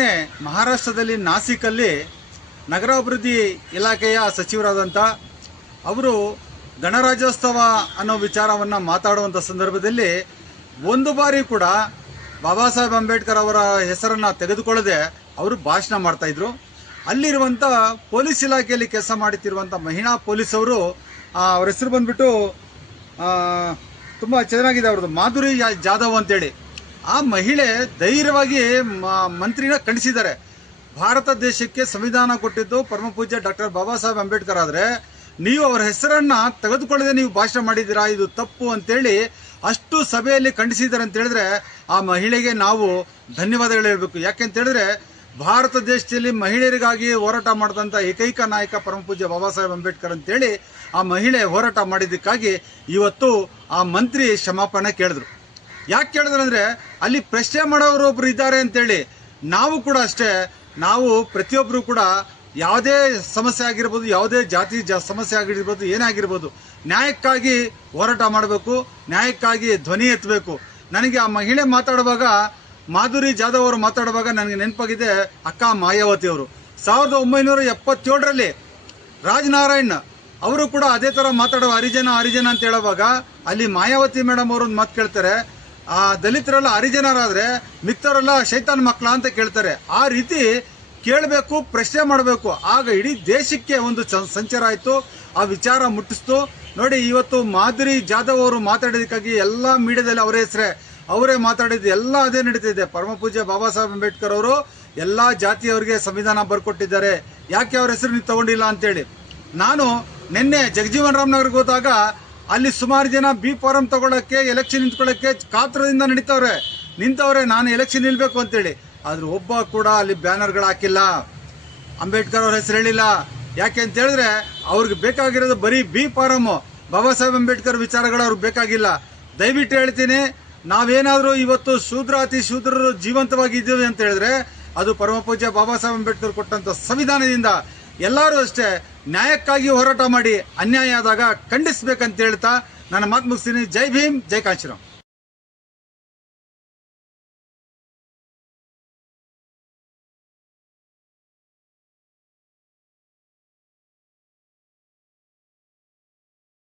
ನಿನ್ನೆ ಮಹಾರಾಷ್ಟ್ರದಲ್ಲಿ ನಾಸಿಕಲ್ಲಿ ನಗರಾಭಿವೃದ್ಧಿ ಇಲಾಖೆಯ ಸಚಿವರಾದಂಥ ಅವರು ಗಣರಾಜ್ಯೋತ್ಸವ ಅನ್ನೋ ವಿಚಾರವನ್ನು ಮಾತಾಡುವಂಥ ಸಂದರ್ಭದಲ್ಲಿ ಒಂದು ಬಾರಿ ಕೂಡ ಬಾಬಾ ಸಾಹೇಬ್ ಅಂಬೇಡ್ಕರ್ ಅವರ ಹೆಸರನ್ನು ತೆಗೆದುಕೊಳ್ಳದೆ ಅವರು ಭಾಷಣ ಮಾಡ್ತಾಯಿದ್ರು. ಅಲ್ಲಿರುವಂಥ ಪೊಲೀಸ್ ಇಲಾಖೆಯಲ್ಲಿ ಕೆಲಸ ಮಾಡುತ್ತಿರುವಂಥ ಮಹಿಳಾ ಪೊಲೀಸವರು, ಅವ್ರ ಹೆಸರು ಬಂದ್ಬಿಟ್ಟು ತುಂಬ ಚೆನ್ನಾಗಿದೆ ಅವ್ರದ್ದು, ಮಾಧುರಿ ಜಾಧವ್ ಅಂತೇಳಿ. ಆ ಮಹಿಳೆ ಧೈರ್ಯವಾಗಿ ಮಂತ್ರಿನ ಖಂಡಿಸಿದ್ದಾರೆ. ಭಾರತ ದೇಶಕ್ಕೆ ಸಂವಿಧಾನ ಕೊಟ್ಟಿದ್ದು ಪರಮ ಪೂಜ್ಯ ಡಾಕ್ಟರ್ ಬಾಬಾ ಸಾಹೇಬ್ ಅಂಬೇಡ್ಕರ್ ಆದರೆ ನೀವು ಅವರ ಹೆಸರನ್ನ ತೆಗೆದುಕೊಳ್ಳದೆ ನೀವು ಭಾಷಣ ಮಾಡಿದ್ದೀರಾ, ಇದು ತಪ್ಪು ಅಂತೇಳಿ ಅಷ್ಟು ಸಭೆಯಲ್ಲಿ ಖಂಡಿಸಿದ್ದಾರೆ ಅಂತ ಹೇಳಿದ್ರೆ ಆ ಮಹಿಳೆಗೆ ನಾವು ಧನ್ಯವಾದಗಳು ಹೇಳಬೇಕು. ಯಾಕೆಂತ ಹೇಳಿದ್ರೆ ಭಾರತ ದೇಶದಲ್ಲಿ ಮಹಿಳೆಯರಿಗಾಗಿ ಹೋರಾಟ ಮಾಡಿದಂಥ ಏಕೈಕ ನಾಯಕ ಪರಮ ಪೂಜ್ಯ ಬಾಬಾ ಸಾಹೇಬ್ ಅಂಬೇಡ್ಕರ್ ಅಂತೇಳಿ ಆ ಮಹಿಳೆ ಹೋರಾಟ ಮಾಡಿದ್ದಕ್ಕಾಗಿ ಇವತ್ತು ಆ ಮಂತ್ರಿ ಕ್ಷಮಾಪಣೆ ಕೇಳಿದ್ರು. ಯಾಕೆ ಕೇಳಿದ್ರು ಅಂದರೆ ಅಲ್ಲಿ ಪ್ರಶ್ನೆ ಮಾಡೋರು ಒಬ್ರು ಇದ್ದಾರೆ ಅಂತೇಳಿ. ನಾವು ಕೂಡ ಅಷ್ಟೇ, ನಾವು ಪ್ರತಿಯೊಬ್ಬರು ಕೂಡ ಯಾವುದೇ ಸಮಸ್ಯೆ ಆಗಿರ್ಬೋದು, ಯಾವುದೇ ಜಾತಿ ಸಮಸ್ಯೆ ಆಗಿರ್ಬೋದು, ಏನಾಗಿರ್ಬೋದು, ನ್ಯಾಯಕ್ಕಾಗಿ ಹೋರಾಟ ಮಾಡಬೇಕು, ನ್ಯಾಯಕ್ಕಾಗಿ ಧ್ವನಿ ಎತ್ತಬೇಕು. ನನಗೆ ಆ ಮಹಿಳೆ ಮಾತಾಡುವಾಗ, ಮಾಧುರಿ ಜಾಧವ್ ಅವರು ಮಾತಾಡುವಾಗ ನನಗೆ ನೆನಪಾಗಿದೆ ಅಕ್ಕ ಮಾಯಾವತಿ ಅವರು. 1977ರಲ್ಲಿ ರಾಜನಾರಾಯಣ್ ಅವರು ಕೂಡ ಅದೇ ಥರ ಮಾತಾಡುವ ಹರಿಜನ ಅಂತ ಹೇಳುವಾಗ ಅಲ್ಲಿ ಮಾಯಾವತಿ ಮೇಡಮ್ ಅವರೊಂದು ಮಾತು ಕೇಳ್ತಾರೆ, ಆ ದಲಿತರೆಲ್ಲ ಹರಿಜನರಾದರೆ ಮಿಕ್ತವರೆಲ್ಲ ಶೈತಾನ್ ಮಕ್ಕಳ ಅಂತ ಕೇಳ್ತಾರೆ. ಆ ರೀತಿ ಕೇಳಬೇಕು, ಪ್ರಶ್ನೆ ಮಾಡಬೇಕು. ಆಗ ಇಡೀ ದೇಶಕ್ಕೆ ಒಂದು ಸಂಚಾರ ಆಯಿತು, ಆ ವಿಚಾರ ಮುಟ್ಟಿಸ್ತು. ನೋಡಿ, ಇವತ್ತು ಮಾಧುರಿ ಜಾಧವ್ ಅವರು ಮಾತಾಡೋದಕ್ಕಾಗಿ ಎಲ್ಲ ಮೀಡಿಯಾದಲ್ಲಿ ಅವರೇ ಹೆಸರೇ, ಅವರೇ ಮಾತಾಡಿದ್ದು ಎಲ್ಲ ಅದೇ ನಡೀತಿದೆ. ಪರಮ ಪೂಜ್ಯ ಬಾಬಾ ಸಾಹೇಬ್ ಅಂಬೇಡ್ಕರ್ ಅವರು ಎಲ್ಲ ಜಾತಿಯವರಿಗೆ ಸಂವಿಧಾನ ಬರ್ಕೊಟ್ಟಿದ್ದಾರೆ, ಯಾಕೆ ಅವ್ರ ಹೆಸರು ನೀವು ತಗೊಂಡಿಲ್ಲ ಅಂತೇಳಿ. ನಾನು ನಿನ್ನೆ ಜಗಜೀವನ್ ರಾಮ್ ನಗರ್ಗೆ ಹೋದಾಗ ಅಲ್ಲಿ ಸುಮಾರು ಜನ ಬಿ ಫಾರಂ ತಗೊಳ್ಳೋಕ್ಕೆ, ಎಲೆಕ್ಷನ್ ನಿಂತ್ಕೊಳ್ಳೋಕ್ಕೆ ಕಾತರದಿಂದ ನಿಂತವ್ರೆ ನಾನು ಎಲೆಕ್ಷನ್ ನಿಲ್ಬೇಕು ಅಂತೇಳಿ. ಆದ್ರೆ ಒಬ್ಬ ಕೂಡ ಅಲ್ಲಿ ಬ್ಯಾನರ್ಗಳು ಹಾಕಿಲ್ಲ, ಅಂಬೇಡ್ಕರ್ ಅವ್ರ ಹೆಸರು ಹೇಳಿಲ್ಲ. ಯಾಕೆ ಅಂತ ಹೇಳಿದ್ರೆ ಅವ್ರಿಗೆ ಬೇಕಾಗಿರೋದು ಬರೀ ಬಿ ಫಾರಂ, ಬಾಬಾ ಸಾಹೇಬ್ ಅಂಬೇಡ್ಕರ್ ವಿಚಾರಗಳು ಅವ್ರಿಗೆ ಬೇಕಾಗಿಲ್ಲ. ದಯವಿಟ್ಟು ಹೇಳ್ತೀನಿ, ನಾವೇನಾದರೂ ಇವತ್ತು ಅತಿ ಶೂದ್ರರು ಜೀವಂತವಾಗಿದ್ದೀವಿ ಅಂತ ಹೇಳಿದ್ರೆ ಅದು ಪರಮ ಪೂಜ್ಯ ಬಾಬಾ ಸಾಹೇಬ್ ಅಂಬೇಡ್ಕರ್ ಕೊಟ್ಟಂತ ಸಂವಿಧಾನದಿಂದ. ಎಲ್ಲರೂ ಅಷ್ಟೇ ನ್ಯಾಯಕ್ಕಾಗಿ ಹೋರಾಟ ಮಾಡಿ, ಅನ್ಯಾಯ ಆದಾಗ ಖಂಡಿಸ್ಬೇಕಂತ ಹೇಳ್ತಾ ನನ್ನ ಮಾತು ಮುಗಿಸ್ತೀನಿ. ಜೈ ಭೀಮ್, ಜೈ ಕಾಂಶಿರಾಮ್.